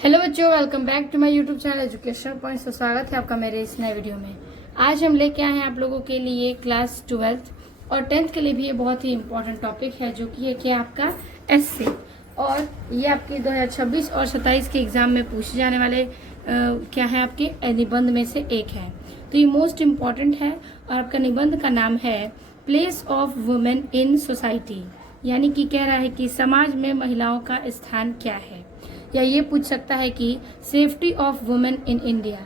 Hello बच्चों, welcome back to my YouTube channel education points. तो स्वागत है आपका मेरे इस नए वीडियो में। आज हम लेके आए हैं आप लोगों के लिए क्लास 12th और 10th के लिए भी ये बहुत ही इम्पोर्टेंट टॉपिक है, जो कि है क्या आपका एसए। और ये आपके 2026 और 27 के एग्जाम में पूछे जाने वाले क्या है आपके निबंध में से एक है। तो ये मोस्ट इम्पॉर्टेंट है और आपका निबंध का नाम है place of women in society, यानी कि कह रहा है कि समाज में महिलाओं का स्थान क्या है। या ये पूछ सकता है कि safety of women in India.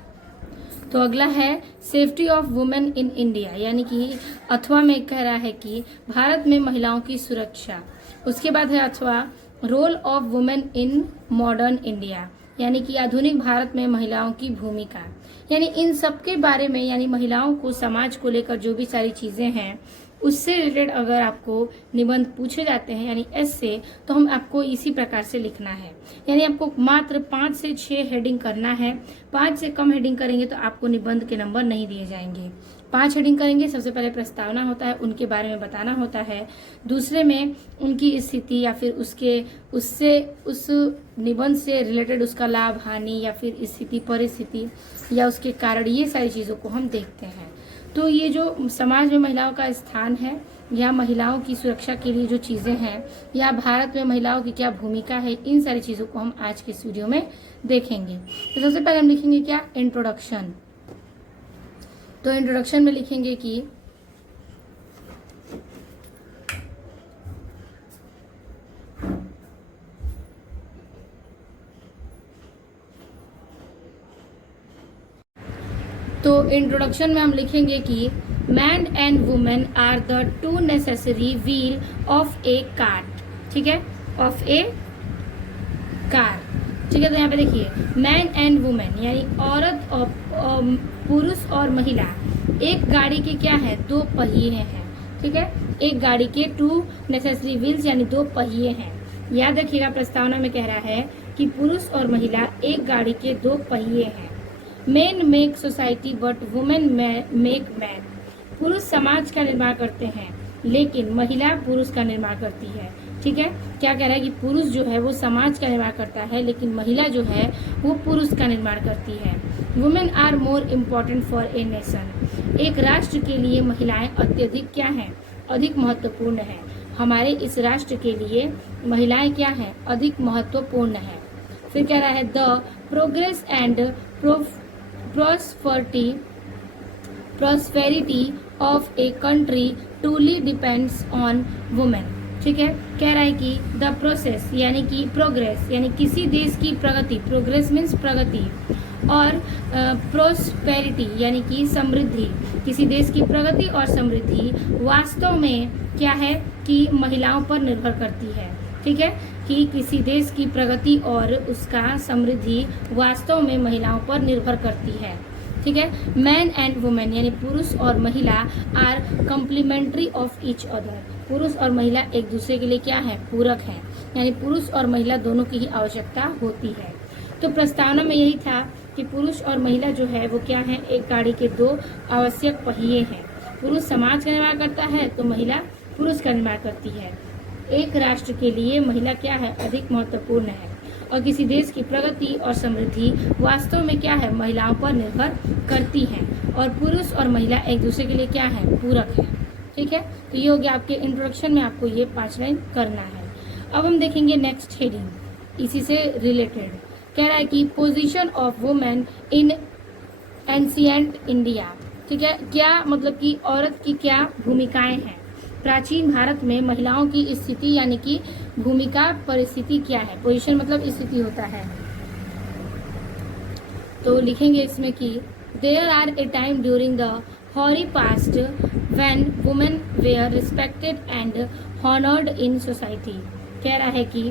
तो अगला है safety of women in India, यानी कि अथवा में कह रहा है कि भारत में महिलाओं की सुरक्षा। उसके बाद है अथवा role of women in modern India, यानी कि आधुनिक भारत में महिलाओं की भूमिका। यानी इन सब के बारे में, यानी महिलाओं को समाज को लेकर जो भी सारी चीजें हैं उससे रिलेटेड अगर आपको निबंध पूछे जाते हैं यानी एस्से, तो हम आपको इसी प्रकार से लिखना है। यानी आपको मात्र 5 से 6 हेडिंग करना है। 5 से कम हेडिंग करेंगे तो आपको निबंध के नंबर नहीं दिए जाएंगे। 5 हेडिंग करेंगे, सबसे पहले प्रस्तावना होता है, उनके बारे में बताना होता है। दूसरे में उनकी स्थिति या फिर उस निबंध से रिलेटेड उसका लाभ हानि या फिर स्थिति परिस्थिति या उसके कारण, ये सारी चीजों को हम देखते हैं। तो ये जो समाज में महिलाओं का स्थान है या महिलाओं की सुरक्षा के लिए जो चीजें हैं या भारत में महिलाओं की क्या भूमिका है, इन सारी चीजों को हम आज के इस वीडियो में देखेंगे। तो सबसे पहले हम लिखेंगे क्या, इंट्रोडक्शन। तो इंट्रोडक्शन में लिखेंगे कि इंट्रोडक्शन में हम लिखेंगे कि man and women are the two necessary wheel of a cart. ठीक है, ऑफ ए कार। ठीक है, तो यहाँ पे देखिए मैन एंड वुमेन यानी औरत और पुरुष और महिला एक गाड़ी के क्या है, 2 पहिए हैं। ठीक है, एक गाड़ी के 2 नेसेसरी व्हील्स यानी 2 पहिए हैं। याद रखिएगा, प्रस्तावना में कह रहा है कि पुरुष और महिला एक गाड़ी के 2 पहिए हैं। Main make society but women make man. पुरुष समाज का निर्माण करते हैं लेकिन महिला पुरुष का निर्माण करती है। ठीक है, क्या कह रहा है कि पुरुष जो है वो समाज का निर्माण करता है लेकिन महिला जो है वो पुरुष का निर्माण करती है। Women are more important for a nation. एक राष्ट्र के लिए महिलाएं अत्यधिक क्या है, अधिक महत्वपूर्ण है। हमारे इस राष्ट्र के लिए महिलाएं क्या है, अधिक महत्वपूर्ण है। फिर कह रहा है the progress and prosperity of a country truly depends on women। ठीक है, कह रहा है कि द प्रोसेस यानी कि प्रोग्रेस यानी किसी देश की प्रगति, प्रोग्रेस मीन्स प्रगति, और प्रोस्पेरिटी यानी कि समृद्धि, किसी देश की प्रगति और समृद्धि वास्तव में क्या है कि महिलाओं पर निर्भर करती है। ठीक है, कि किसी देश की प्रगति और उसका समृद्धि वास्तव में महिलाओं पर निर्भर करती है। ठीक है, मैन एंड वुमेन यानी पुरुष और महिला are complementary of each other. पुरुष और महिला एक दूसरे के लिए क्या है, पूरक है। यानी पुरुष और महिला दोनों की ही आवश्यकता होती है। तो प्रस्तावना में यही था कि पुरुष और महिला जो है वो क्या है, एक गाड़ी के 2 आवश्यक पहिए हैं। पुरुष समाज का निर्माण करता है तो महिला पुरुष का निर्माण करती है। एक राष्ट्र के लिए महिला क्या है, अधिक महत्वपूर्ण है और किसी देश की प्रगति और समृद्धि वास्तव में क्या है, महिलाओं पर निर्भर करती है। और पुरुष और महिला एक दूसरे के लिए क्या है, पूरक है। ठीक है, तो ये हो गया आपके इंट्रोडक्शन में, आपको ये 5 लाइन करना है। अब हम देखेंगे नेक्स्ट हेडिंग इसी से रिलेटेड। कह रहा है कि position of women in ancient India. ठीक है, क्या मतलब कि औरत की क्या भूमिकाएं हैं। प्राचीन भारत में महिलाओं की स्थिति यानी कि भूमिका परिस्थिति क्या है। पोजीशन मतलब स्थिति होता है। तो लिखेंगे इसमें कि there are a time during the hoary past when women were respected and honoured in society. कह रहा है कि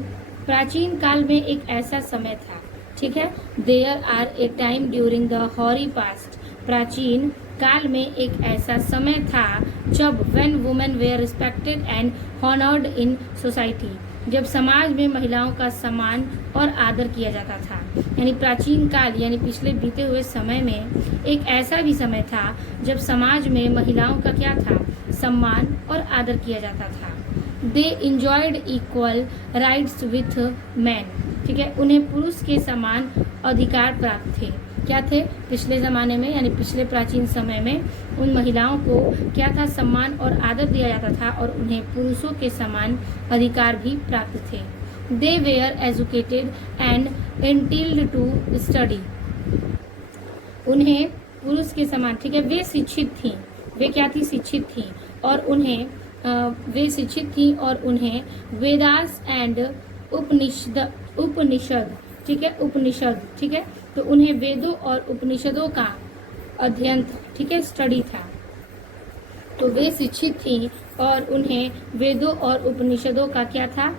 प्राचीन काल में एक ऐसा समय था। ठीक है, there are a time during the hoary past, प्राचीन काल में एक ऐसा समय था जब when women were respected and honoured in society, जब समाज में महिलाओं का सम्मान और आदर किया जाता था। यानी प्राचीन काल यानी पिछले बीते हुए समय में एक ऐसा भी समय था जब समाज में महिलाओं का क्या था, सम्मान और आदर किया जाता था। They enjoyed equal rights with man, ठीक है, उन्हें पुरुष के समान अधिकार प्राप्त थे। क्या थे? पिछले ज़माने में यानी पिछले प्राचीन समय में उन महिलाओं को क्या था? सम्मान और आदर दिया जाता था और उन्हें पुरुषों के समान अधिकार भी प्राप्त थे। They were educated and entitled to study, उन्हें पुरुष के समान, ठीक है, वे शिक्षित थीं, वे क्या थी? शिक्षित थीं और उन्हें वे शिक्षित थी और उन्हें वेदास एंड उपनिषद, ठीक है, उपनिषद, ठीक है, तो उन्हें वेदों और उपनिषदों का अध्ययन, ठीक है, स्टडी था। तो वे शिक्षित थी और उन्हें वेदों और उपनिषदों का क्या था?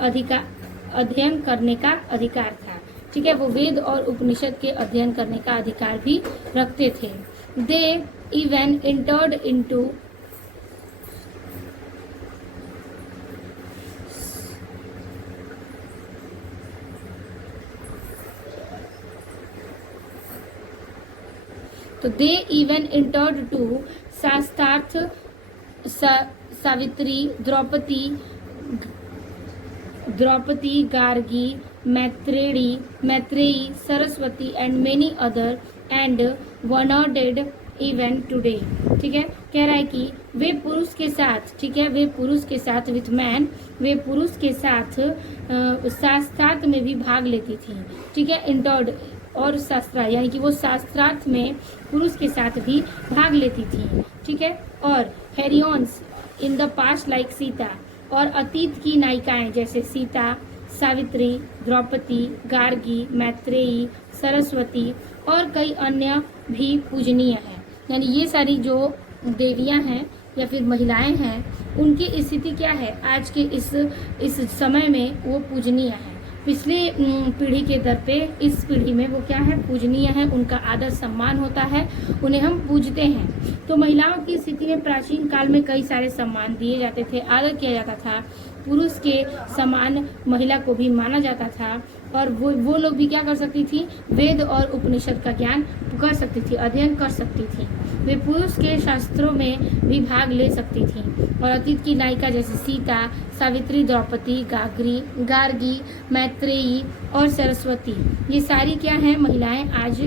अधिकार, अध्ययन करने का अधिकार था, ठीक है, वो वेद और उपनिषद के अध्ययन करने का अधिकार भी रखते थे। दे इवन इंटर्ड इनटू, तो they even entered to shastrartha Savitri, Draupadi, Gargi, Maitreyi, Saraswati and many other and honoured even today, ठीक है, कह रहा है कि वे पुरुष के साथ, ठीक है, वे पुरुष के साथ विथ मैन, वे पुरुष के साथ शास्त्रार्थ में भी भाग लेती थी, ठीक है, इंटर्ड और शास्त्रा यानी कि वो शास्त्रार्थ में पुरुष के साथ भी भाग लेती थी, ठीक है, और heroines in the past like Sita, और अतीत की नायिकाएं जैसे सीता, सावित्री, द्रौपदी, गार्गी, मैत्रेयी, सरस्वती और कई अन्य भी पूजनीय हैं। यानी ये सारी जो देवियां हैं या फिर महिलाएं हैं, उनकी स्थिति क्या है आज के इस समय में? वो पूजनीय है। पिछली पीढ़ी के दर पे इस पीढ़ी में वो क्या है? पूजनीय है, उनका आदर सम्मान होता है, उन्हें हम पूजते हैं। तो महिलाओं की स्थिति में प्राचीन काल में कई सारे सम्मान दिए जाते थे, आदर किया जाता था, पुरुष के समान महिला को भी माना जाता था और वो लोग भी क्या कर सकती थी? वेद और उपनिषद का ज्ञान कर सकती थी, अध्ययन कर सकती थी, वे पुरुष के शास्त्रों में भी भाग ले सकती थी। और अतीत की नायिका जैसे सीता, सावित्री, द्रौपदी, गार्गी, मैत्रेयी और सरस्वती, ये सारी क्या है? महिलाएं आज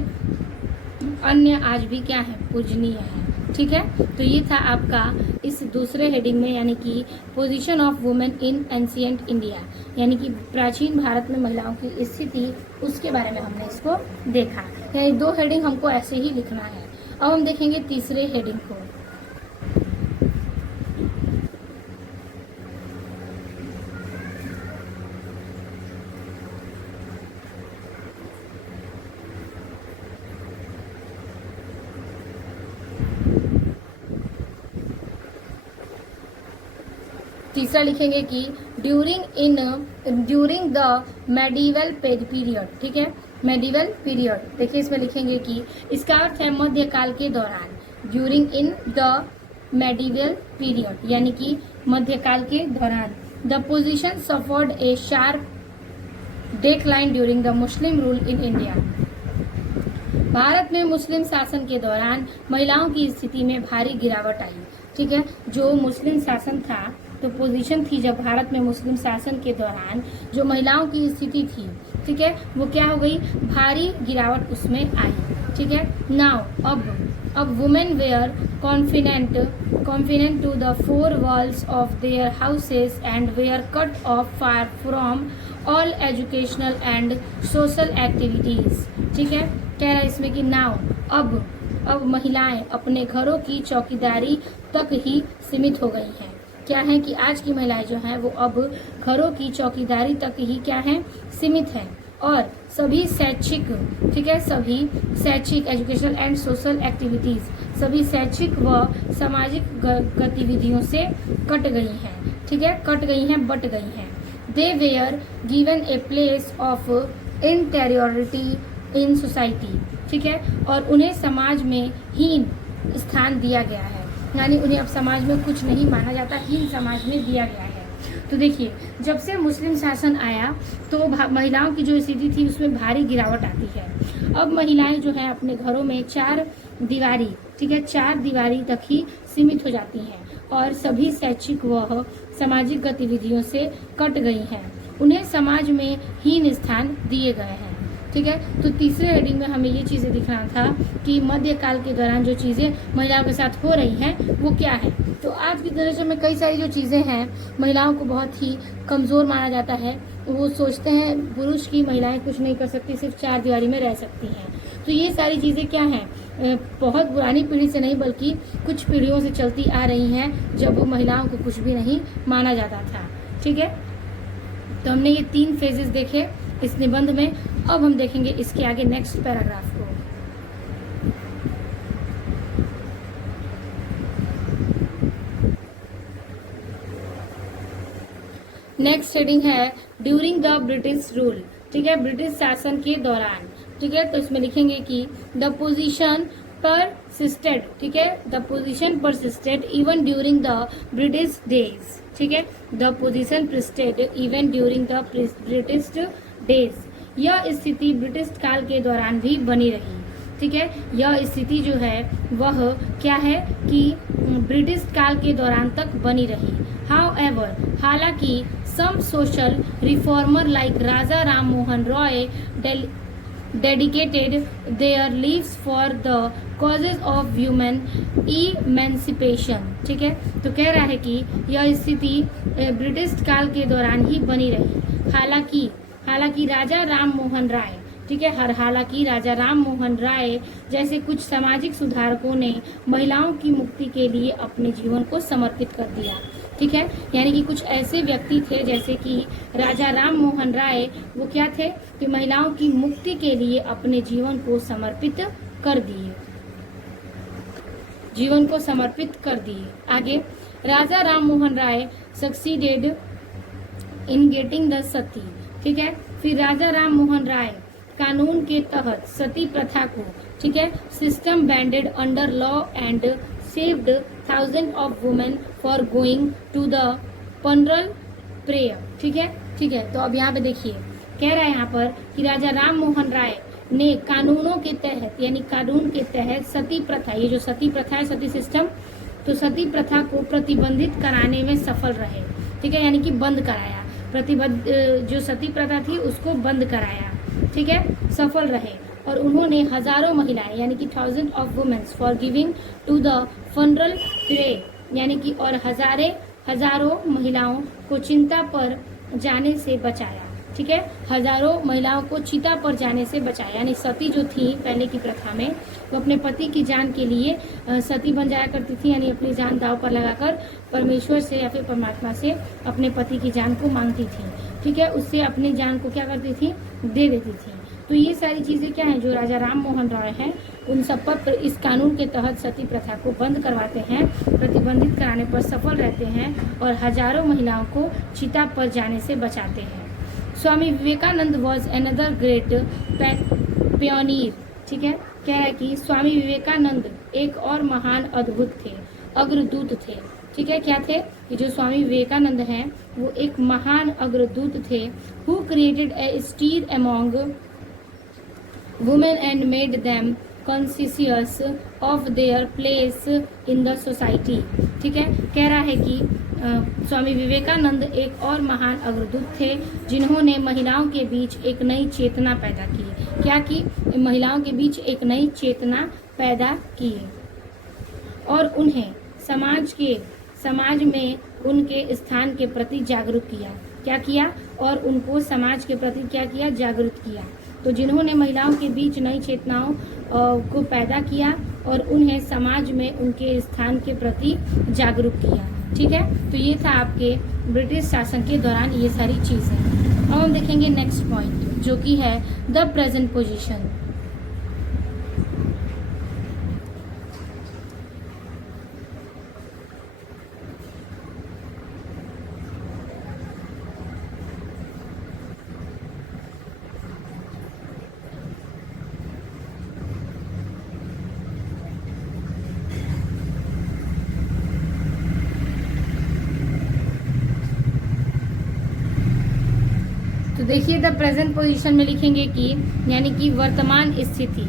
अन्य आज भी क्या है? पूजनीय है, ठीक है। तो ये था आपका इस दूसरे हेडिंग में, यानी कि position of women in ancient India, यानी कि प्राचीन भारत में महिलाओं की स्थिति, उसके बारे में हमने इसको देखा। यानी दो हेडिंग हमको ऐसे ही लिखना है। अब हम देखेंगे तीसरे हेडिंग को। तीसरा लिखेंगे कि ड्यूरिंग द मेडिवल पीरियड, ठीक है, मेडिवल पीरियड। देखिए इसमें लिखेंगे कि इसका अर्थ है मध्यकाल के दौरान, during in the medieval period, यानी कि मध्यकाल के दौरान। The position suffered A sharp decline during the Muslim rule in India. Bharat में मुस्लिम शासन के दौरान महिलाओं की स्थिति में भारी गिरावट आई, ठीक है। जो मुस्लिम शासन था, तो पोजीशन थी जब भारत में मुस्लिम शासन के दौरान जो महिलाओं की स्थिति थी, ठीक है, वो क्या हो गई? भारी गिरावट उसमें आई, ठीक है। नाउ अब women were confined to the four walls of their houses and were cut off far from all educational and social activities, ठीक है। कह रहा है इसमें कि नाउ अब महिलाएं अपने घरों की चौकीदारी तक ही सीमित हो गई हैं। क्या है कि आज की महिलाएं जो हैं वो अब घरों की चौकीदारी तक ही क्या है? सीमित हैं और सभी शैक्षिक, ठीक है, सभी शैक्षिक एजुकेशनल एंड सोशल एक्टिविटीज, सभी शैक्षिक व सामाजिक गतिविधियों से कट गई हैं, ठीक है, बट गई हैं। They were given a place of inferiority in society, ठीक है, और उन्हें समाज में हीन स्थान दिया गया है, यानी उन्हें अब समाज में कुछ नहीं माना जाता, हीन समाज में दिया गया है। तो देखिए, जब से मुस्लिम शासन आया तो महिलाओं की जो स्थिति थी उसमें भारी गिरावट आती है। अब महिलाएं जो है अपने घरों में चार दीवारी, ठीक है, चार दीवारी तक ही सीमित हो जाती हैं और सभी शैक्षिक व सामाजिक गतिविधियों से कट गई हैं, उन्हें समाज में हीन स्थान दिए गए हैं। ठीक है, तो तीसरे हेडिंग में हमें ये चीज़ें दिखाना था कि मध्यकाल के दौरान जो चीज़ें महिलाओं के साथ हो रही हैं वो क्या है। तो आज की जनरेशन में कई सारी जो चीज़ें हैं, महिलाओं को बहुत ही कमज़ोर माना जाता है। वो सोचते हैं पुरुष की महिलाएं कुछ नहीं कर सकती, सिर्फ चार दीवारी में रह सकती हैं। तो ये सारी चीज़ें क्या हैं, बहुत पुरानी पीढ़ी से नहीं बल्कि कुछ पीढ़ियों से चलती आ रही हैं, जब वो महिलाओं को कुछ भी नहीं माना जाता था। ठीक है, तो हमने ये 3 फेजेस देखे इस निबंध में। अब हम देखेंगे इसके आगे नेक्स्ट पैराग्राफ को। नेक्स्ट हेडिंग है ड्यूरिंग द ब्रिटिश रूल। ठीक है, ब्रिटिश शासन के दौरान। ठीक है, तो इसमें लिखेंगे कि द पोजीशन परसिस्टेड। ठीक है, the position persisted even during the British days. ठीक है, the position persisted even during the British days. यह स्थिति ब्रिटिश काल के दौरान भी बनी रही। ठीक है, यह स्थिति जो है वह क्या है कि ब्रिटिश काल के दौरान तक बनी रही। हाउएवर, हालांकि some social reformer like Raja Ram Mohan Roy dedicated their lives for the causes of women emancipation। ठीक है, तो कह रहा है कि यह स्थिति ब्रिटिश काल के दौरान ही बनी रही। हालांकि राजा राम मोहन राय, ठीक है, हालांकि राजा राम मोहन राय जैसे कुछ सामाजिक सुधारकों ने महिलाओं की मुक्ति के लिए अपने जीवन को समर्पित कर दिया। ठीक है, यानी कि कुछ ऐसे व्यक्ति थे जैसे कि राजा राम मोहन राय, वो क्या थे कि महिलाओं की मुक्ति के लिए अपने जीवन को समर्पित कर दिए। आगे, राजा Ram Mohan Roy succeeded in getting the सती। ठीक है, फिर राजा राम मोहन राय कानून के तहत सती प्रथा को, ठीक है, system banned under law and saved thousand of women for going to the funeral prayer. ठीक है, तो अब यहाँ पे देखिए कह रहा है यहाँ पर कि राजा राम मोहन राय ने कानूनों के तहत, यानी कानून के तहत सती प्रथा, ये जो सती प्रथा है, सती सिस्टम, तो सती प्रथा को प्रतिबंधित कराने में सफल रहे। ठीक है, यानी कि बंद कराया, जो सती प्रथा थी उसको बंद कराया। ठीक है, सफल रहे। और उन्होंने हजारों महिलाएं, यानी कि thousand of womens for giving to the funeral pyre, यानी कि और हजारों महिलाओं को चिंता पर जाने से बचाया। ठीक है, हजारों महिलाओं को चिता पर जाने से बचाया। यानी सती जो थी पहले की प्रथा में, वो अपने पति की जान के लिए सती बन जाया करती थी, यानी अपनी जान दांव पर लगाकर परमेश्वर से या फिर परमात्मा से अपने पति की जान को मांगती थी। ठीक है, उससे अपनी जान को क्या करती थी, दे देती थी। तो ये सारी चीजें क्या हैं, जो राजा राम मोहन राय हैं उन सब पर इस कानून के तहत सती प्रथा को बंद करवाते हैं, प्रतिबंधित कराने पर सफल रहते हैं और हजारों महिलाओं को चिता पर जाने से बचाते हैं। Swami Vivekananda was another great pioneer. ठीक है, कह रहा है कि स्वामी विवेकानंद एक और महान अग्रदूत थे। ठीक है, क्या थे कि जो स्वामी विवेकानंद हैं वो एक महान अग्रदूत थे। Who created a stir among women and made them conscious of their place in the society. ठीक है, कह रहा है कि स्वामी विवेकानंद एक और महान अग्रदूत थे जिन्होंने महिलाओं के बीच एक नई चेतना पैदा की। क्या की? महिलाओं के बीच एक नई चेतना पैदा की और उन्हें समाज में उनके स्थान के प्रति जागरूक किया। क्या किया? और उनको समाज के प्रति क्या किया? जागरूक किया। तो जिन्होंने महिलाओं के बीच नई चेतनाओं को पैदा किया और उन्हें समाज में उनके स्थान के प्रति जागरूक किया। ठीक है, तो ये था आपके ब्रिटिश शासन के दौरान ये सारी चीज़ें। अब हम देखेंगे नेक्स्ट पॉइंट जो कि है द प्रेजेंट पोजीशन। तो देखिए द प्रेजेंट पोजीशन में लिखेंगे कि यानी कि वर्तमान स्थिति।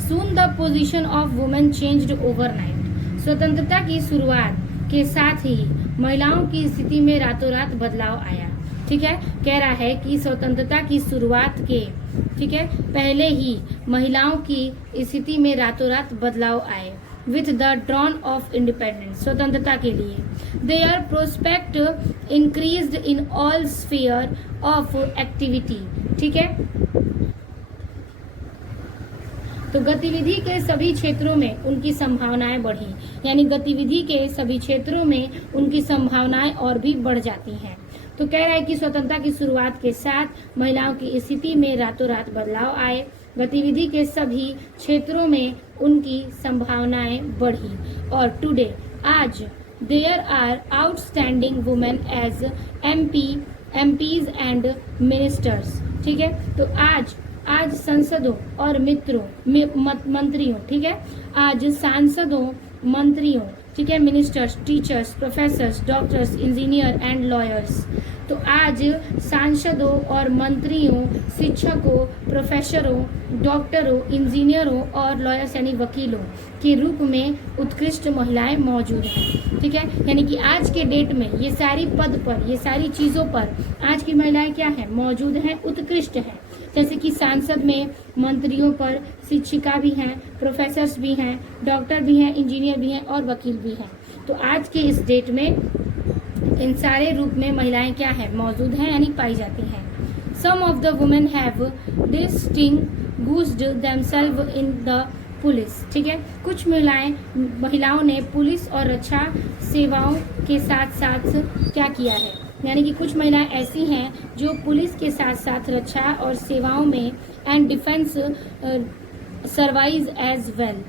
Soon the position of women changed overnight. स्वतंत्रता की शुरुआत के साथ ही महिलाओं की स्थिति में रातों रात बदलाव आया। ठीक है, कह रहा है कि स्वतंत्रता की शुरुआत के ठीक है पहले ही महिलाओं की स्थिति में रातों रात बदलाव आए। With the dawn of independence, स्वतंत्रता के लिए their prospect increased in all sphere of activity. ठीक है, तो गतिविधि के सभी क्षेत्रों में उनकी संभावनाएं बढ़ी, यानी गतिविधि के सभी क्षेत्रों में उनकी संभावनाएं और भी बढ़ जाती हैं। तो कह रहा है कि स्वतंत्रता की शुरुआत के साथ महिलाओं की स्थिति में रातों रात बदलाव आए, गतिविधि के सभी क्षेत्रों में उनकी संभावनाएं बढ़ी। और टुडे, आज, there are outstanding women as MPs and ministers. ठीक है, तो आज संसदों और मंत्रियों, ठीक है, आज सांसदों, मंत्रियों, ठीक है, ministers, teachers, professors, doctors, engineer and lawyers. तो आज सांसदों और मंत्रियों, शिक्षकों, प्रोफेसरों, डॉक्टरों, इंजीनियरों और लॉयर्स यानी वकीलों के रूप में उत्कृष्ट महिलाएं मौजूद हैं। ठीक है, यानी कि आज के डेट में ये सारी पद पर, ये सारी चीज़ों पर आज की महिलाएं क्या हैं, मौजूद हैं, उत्कृष्ट हैं। जैसे कि सांसद में, मंत्रियों पर, शिक्षिका भी हैं, प्रोफेसर्स भी हैं, डॉक्टर भी हैं, इंजीनियर भी हैं और वकील भी हैं। तो आज के इस डेट में इन सारे रूप में महिलाएं क्या है, मौजूद हैं यानी पाई जाती हैं। Some of the women have distinguished themselves in the police. ठीक है, कुछ महिलाओं ने पुलिस और रक्षा सेवाओं के साथ साथ क्या किया है, यानी कि कुछ महिलाएं ऐसी हैं जो पुलिस के साथ साथ रक्षा और सेवाओं में and defence survive as well,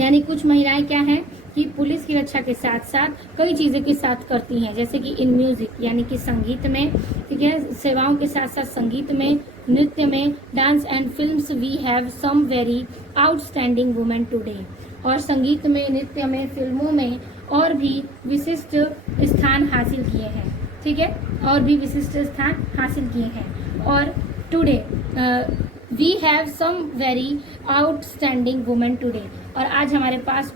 यानी कुछ महिलाएं क्या हैं कि पुलिस की रक्षा के साथ साथ कई चीज़ें के साथ करती हैं, जैसे कि इन म्यूजिक यानी कि संगीत में, ठीक है, सेवाओं के साथ साथ संगीत में, नृत्य में, dance and films we have some very outstanding women today. और संगीत में, नृत्य में, फिल्मों में और भी विशिष्ट स्थान हासिल किए हैं। ठीक है, और भी विशिष्ट स्थान हासिल किए हैं। और today we have some very outstanding women today, और आज हमारे पास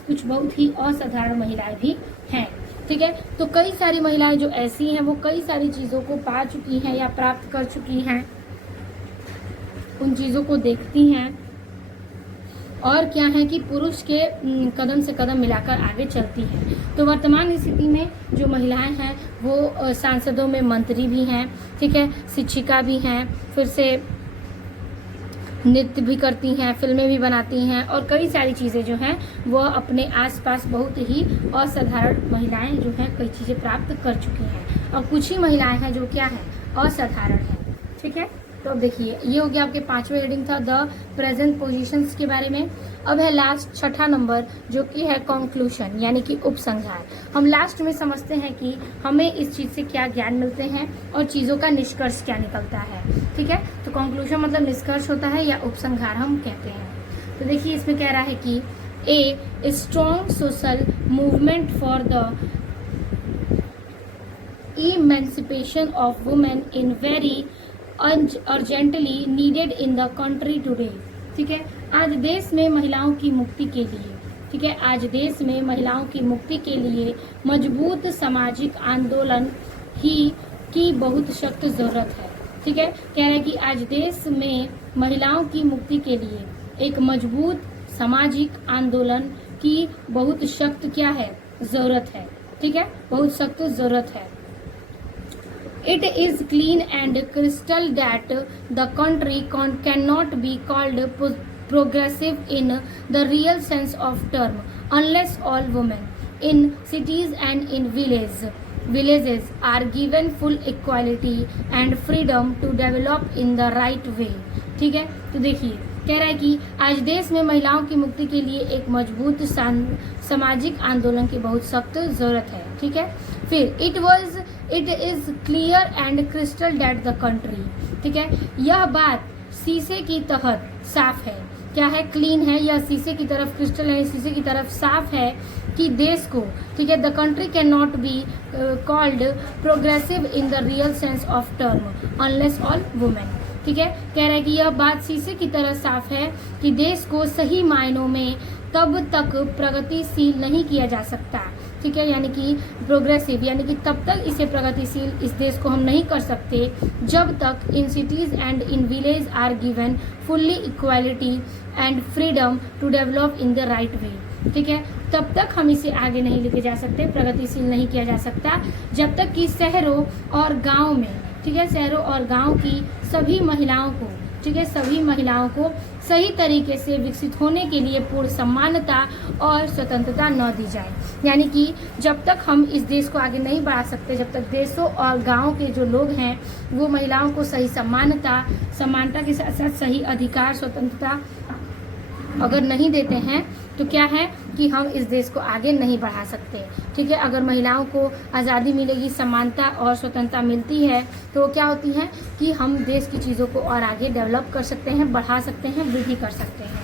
कुछ बहुत ही असाधारण महिलाएं भी हैं। ठीक है, तो कई सारी महिलाएं जो ऐसी हैं वो कई सारी चीज़ों को पा चुकी हैं या प्राप्त कर चुकी हैं, उन चीज़ों को देखती हैं और क्या है कि पुरुष के कदम से कदम मिलाकर आगे चलती हैं। तो वर्तमान स्थिति में जो महिलाएं हैं वो सांसदों में मंत्री भी हैं, ठीक है, शिक्षिका भी हैं, फिर से नृत्य भी करती हैं, फिल्में भी बनाती हैं और कई सारी चीज़ें जो हैं वो अपने आसपास बहुत ही असाधारण महिलाएं जो हैं कई चीज़ें प्राप्त कर चुकी हैं। और कुछ ही महिलाएं हैं जो क्या है, असाधारण हैं। ठीक है, तो अब देखिए ये हो गया आपके 5वें हेडिंग था द प्रेजेंट पोजीशंस के बारे में। अब है लास्ट 6ठा नंबर जो कि है कंक्लूजन यानी कि उपसंहार। हम लास्ट में समझते हैं कि हमें इस चीज़ से क्या ज्ञान मिलते हैं और चीज़ों का निष्कर्ष क्या निकलता है। ठीक है, तो कंक्लूजन मतलब निष्कर्ष होता है या उपसंहार हम कहते हैं। तो देखिए इसमें कह रहा है कि a strong social movement for the emancipation of women in very urgently needed in the country today. ठीक है, आज देश में महिलाओं की मुक्ति के लिए, ठीक है, आज देश में महिलाओं की मुक्ति के लिए मजबूत सामाजिक आंदोलन की बहुत सख्त जरूरत है। ठीक है, कह रहा है कि आज देश में महिलाओं की मुक्ति के लिए एक मजबूत सामाजिक आंदोलन की बहुत सख्त क्या है, जरूरत है। ठीक है, बहुत सख्त जरूरत है। It is clean and crystal that the country cannot be called progressive in the real sense of term unless all women in cities and in villages are given full equality and freedom to develop in the right way। ठीक है, तो देखिए कह रहा है कि आज देश में महिलाओं की मुक्ति के लिए एक मजबूत सामाजिक आंदोलन की बहुत सख्त जरूरत है। ठीक है, फिर it is clear and crystal that the country. ठीक है, यह बात शीशे की तहत साफ है। क्या है, क्लीन है, यह शीशे की तरफ, क्रिस्टल है, शीशे की तरफ साफ है कि देश को, ठीक है, the country can not be called progressive in the real sense of term unless all women. ठीक है, कह रहा है कि यह बात शीशे की तरह साफ है कि देश को सही मायनों में तब तक प्रगतिशील नहीं किया जा सकता। ठीक है, यानी कि प्रोग्रेसिव, यानी कि तब तक इसे प्रगतिशील इस देश को हम नहीं कर सकते जब तक in cities and in village are given fully equality and freedom to develop in the right way. ठीक है, तब तक हम इसे आगे नहीं लेके जा सकते, प्रगतिशील नहीं किया जा सकता जब तक कि शहरों और गाँव में, ठीक है, शहरों और गाँव की सभी महिलाओं को, ठीक है, सभी महिलाओं को सही तरीके से विकसित होने के लिए पूर्ण समानता और स्वतंत्रता न दी जाए। यानी कि जब तक हम इस देश को आगे नहीं बढ़ा सकते, जब तक देशों और गांव के जो लोग हैं वो महिलाओं को सही समानता के साथ साथ सही अधिकार, स्वतंत्रता अगर नहीं देते हैं तो क्या है कि हम इस देश को आगे नहीं बढ़ा सकते। ठीक है, अगर महिलाओं को आज़ादी मिलेगी, समानता और स्वतंत्रता मिलती है तो क्या होती है कि हम देश की चीज़ों को और आगे डेवलप कर सकते हैं, बढ़ा सकते हैं, वृद्धि कर सकते हैं।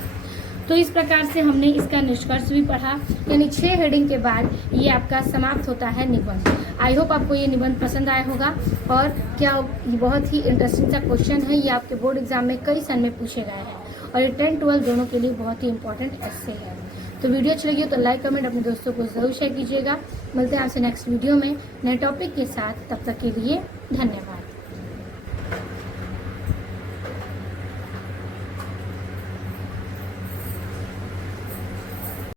तो इस प्रकार से हमने इसका निष्कर्ष भी पढ़ा, यानी 6 हेडिंग के बाद ये आपका समाप्त होता है निबंध। आई होप आपको ये निबंध पसंद आया होगा और क्या ये बहुत ही इंटरेस्टिंग सा क्वेश्चन है, ये आपके बोर्ड एग्जाम में कई सन में पूछे गए हैं और ये 10-12 दोनों के लिए बहुत ही इंपॉर्टेंट एस्से है। तो वीडियो अच्छी लगी हो तो लाइक कमेंट अपने दोस्तों को जरूर शेयर कीजिएगा। मिलते हैं आपसे नेक्स्ट वीडियो में नए टॉपिक के साथ, तब तक के लिए धन्यवाद।